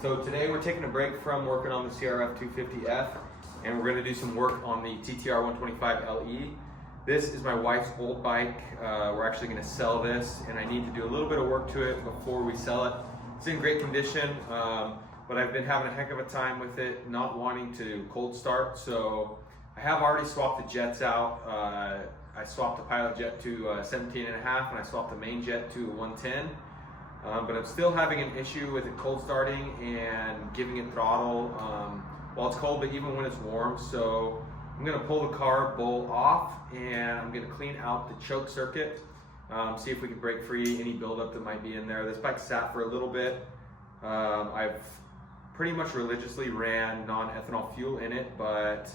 So today we're taking a break from working on the CRF250F and we're going to do some work on the TTR125 LE. This is my wife's old bike. We're actually going to sell this and I need to do a little bit of work to it before we sell it. It's in great condition, but I've been having a heck of a time with it, not wanting to cold start. So I have already swapped the jets out. I swapped the pilot jet to 17.5 and I swapped the main jet to 110. But I'm still having an issue with it cold starting and giving it throttle while it's cold, but even when it's warm. So I'm gonna pull the carb bowl off and I'm gonna clean out the choke circuit, see if we can break free any buildup that might be in there. This bike sat for a little bit. I've pretty much religiously ran non-ethanol fuel in it, but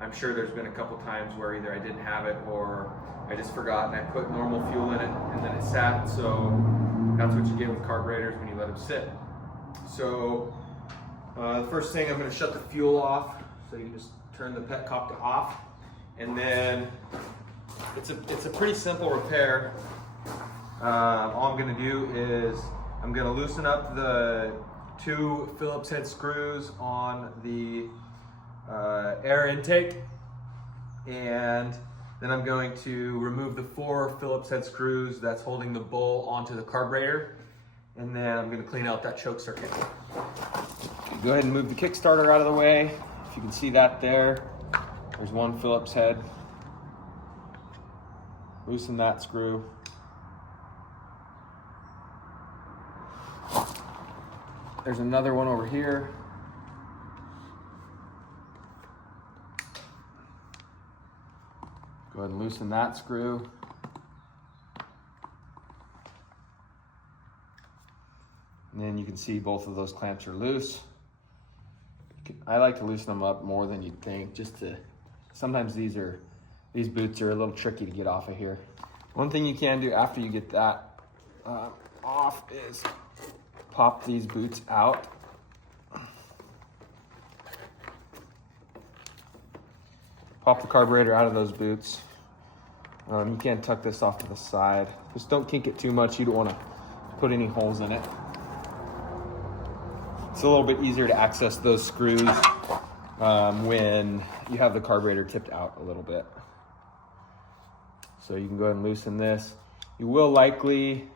I'm sure there's been a couple times where either I didn't have it or I just forgot and I put normal fuel in it and then it sat. So that's what you get with carburetors when you let them sit. So the first thing, I'm going to shut the fuel off. So you just turn the petcock to off, and then it's a pretty simple repair. All I'm going to do is I'm going to loosen up the 2 Phillips head screws on the air intake, and then I'm going to remove the 4 Phillips head screws that's holding the bowl onto the carburetor, and then I'm going to clean out that choke circuit. Go ahead and move the Kickstarter out of the way. If you can see that there, there's 1 Phillips head. Loosen that screw. There's another one over here. Go ahead and loosen that screw. And then you can see both of those clamps are loose. I like to loosen them up more than you'd think, sometimes these boots are a little tricky to get off of here. One thing you can do after you get that off is pop these boots out. Pop the carburetor out of those boots. You can tuck this off to the side. Just don't kink it too much. You don't want to put any holes in it. It's a little bit easier to access those screws when you have the carburetor tipped out a little bit. So you can go ahead and loosen this. You will likely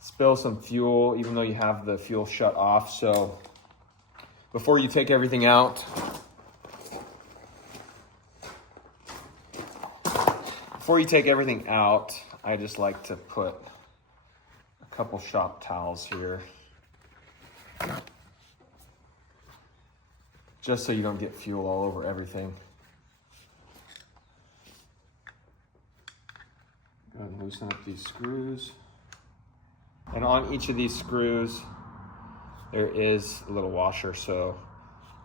spill some fuel even though you have the fuel shut off. So before you take everything out, I just like to put a couple shop towels here, just so you don't get fuel all over everything. Go ahead and loosen up these screws. And on each of these screws, there is a little washer, so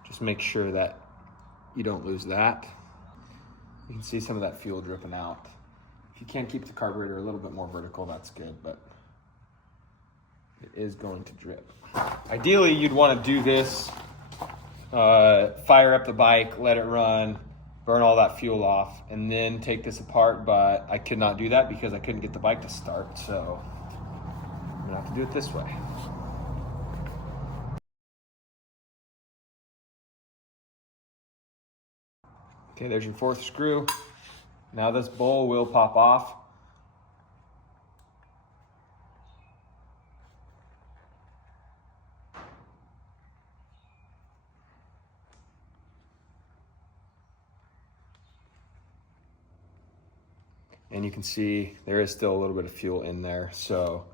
just make sure that you don't lose that. You can see some of that fuel dripping out. If you can't keep the carburetor a little bit more vertical, that's good, but it is going to drip. Ideally, you'd want to do this, fire up the bike, let it run, burn all that fuel off, and then take this apart, but I could not do that because I couldn't get the bike to start, so I'm gonna have to do it this way. Okay, there's your 4th screw. Now this bowl will pop off. And you can see there is still a little bit of fuel in there. So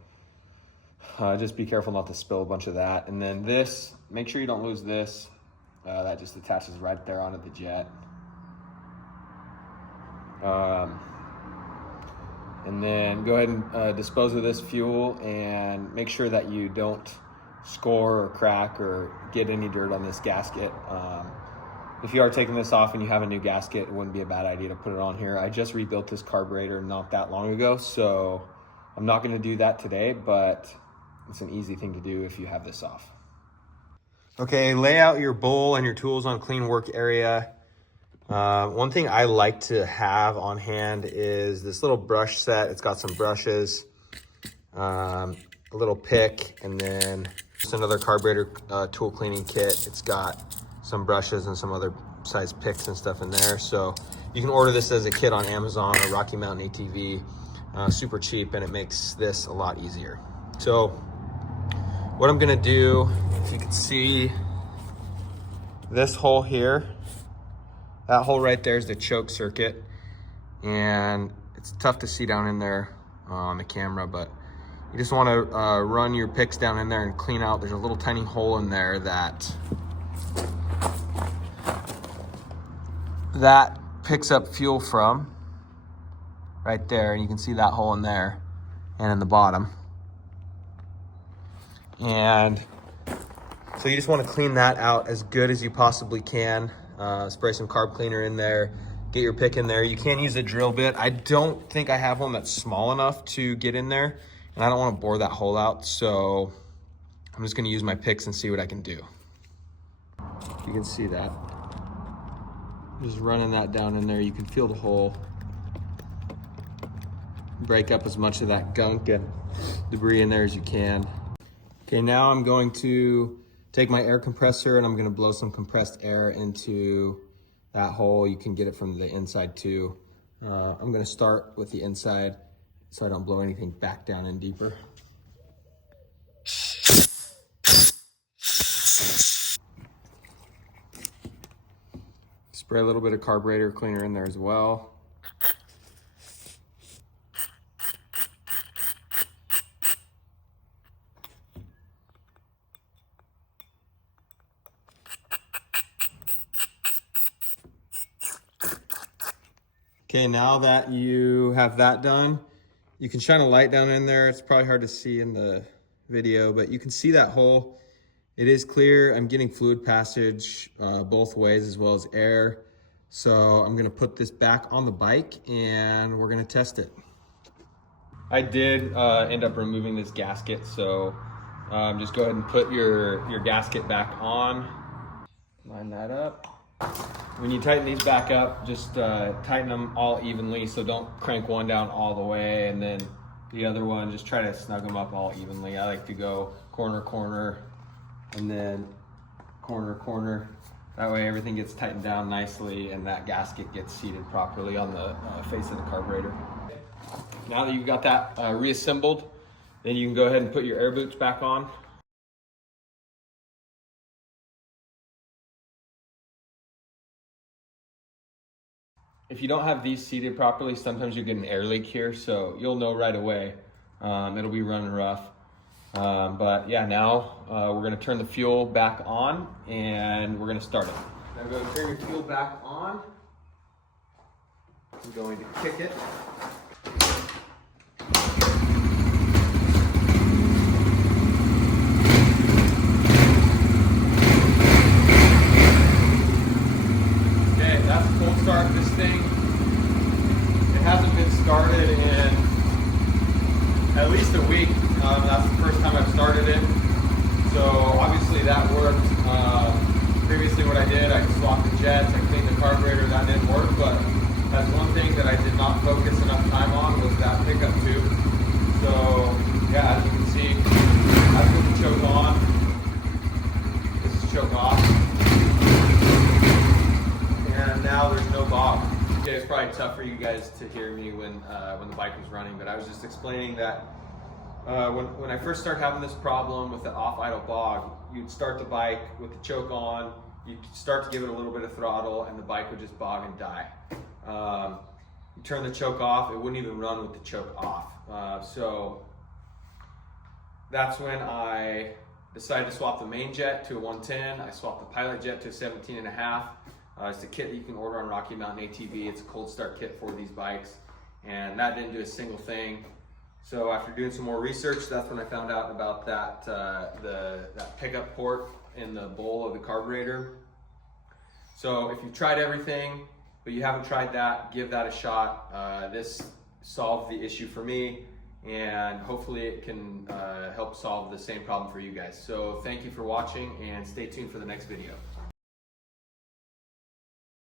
just be careful not to spill a bunch of that. And then this, make sure you don't lose this. That just attaches right there onto the jet. And then go ahead and dispose of this fuel and make sure that you don't score or crack or get any dirt on this gasket. If you are taking this off and you have a new gasket, it wouldn't be a bad idea to put it on here. I just rebuilt this carburetor not that long ago, so I'm not going to do that today, but it's an easy thing to do if you have this off. Okay, lay out your bowl and your tools on clean work area. One thing I like to have on hand is this little brush set. It's got some brushes, a little pick, and then It's another carburetor tool cleaning kit. It's got some brushes and some other size picks and stuff in there. So you can order this as a kit on Amazon or Rocky Mountain ATV. Super cheap, and it makes this a lot easier. So what I'm gonna do, if you can see this hole here, that hole right there is the choke circuit, and it's tough to see down in there on the camera, but you just want to run your picks down in there and clean out. There's a little tiny hole in there that picks up fuel from right there, and you can see that hole in there and in the bottom. And so you just want to clean that out as good as you possibly can. Spray some carb cleaner in there, get your pick in there. You can use a drill bit. I don't think I have one that's small enough to get in there, and I don't want to bore that hole out, so I'm just going to use my picks and see what I can do. You can see that. Just running that down in there, you can feel the hole. Break up as much of that gunk and debris in there as you can. Okay, now I'm going to take my air compressor and I'm going to blow some compressed air into that hole. You can get it from the inside too. I'm going to start with the inside so I don't blow anything back down in deeper. Spray a little bit of carburetor cleaner in there as well. Okay, now that you have that done, you can shine a light down in there. It's probably hard to see in the video, but you can see that hole. It is clear. I'm getting fluid passage both ways as well as air. So I'm gonna put this back on the bike and we're gonna test it. I did end up removing this gasket, so just go ahead and put your gasket back on. Line that up. When you tighten these back up, just tighten them all evenly, so don't crank one down all the way and then the other one, just try to snug them up all evenly. I like to go corner, corner, and then corner, corner. That way everything gets tightened down nicely and that gasket gets seated properly on the face of the carburetor. Now that you've got that reassembled, then you can go ahead and put your air boots back on. If you don't have these seated properly, sometimes you get an air leak here, so you'll know right away. It'll be running rough. But yeah, now we're gonna turn the fuel back on and we're gonna start it. Now go turn your fuel back on. I'm going to kick it. Okay, that's a cold start. This thing, it hasn't been started in at least a week. That's the first time I've started it. So obviously that worked. Previously what I did, I swapped the jets, I cleaned the carburetor, that didn't work, but that's one thing that I did not focus enough time on was that pickup tube. So yeah, as you can see, I put the choke on. This is choke off. And now there's no bob. Okay, it's probably tough for you guys to hear me when the bike was running, but I was just explaining that when I first started having this problem with the off-idle bog, you'd start the bike with the choke on, you'd start to give it a little bit of throttle, and the bike would just bog and die. You turn the choke off, it wouldn't even run with the choke off. So that's when I decided to swap the main jet to a 110. I swapped the pilot jet to a 17.5. It's a kit that you can order on Rocky Mountain ATV. It's a cold start kit for these bikes, and that didn't do a single thing. So after doing some more research, that's when I found out about that that pickup port in the bowl of the carburetor. So if you've tried everything, but you haven't tried that, give that a shot. This solved the issue for me, and hopefully it can help solve the same problem for you guys. So thank you for watching, and stay tuned for the next video.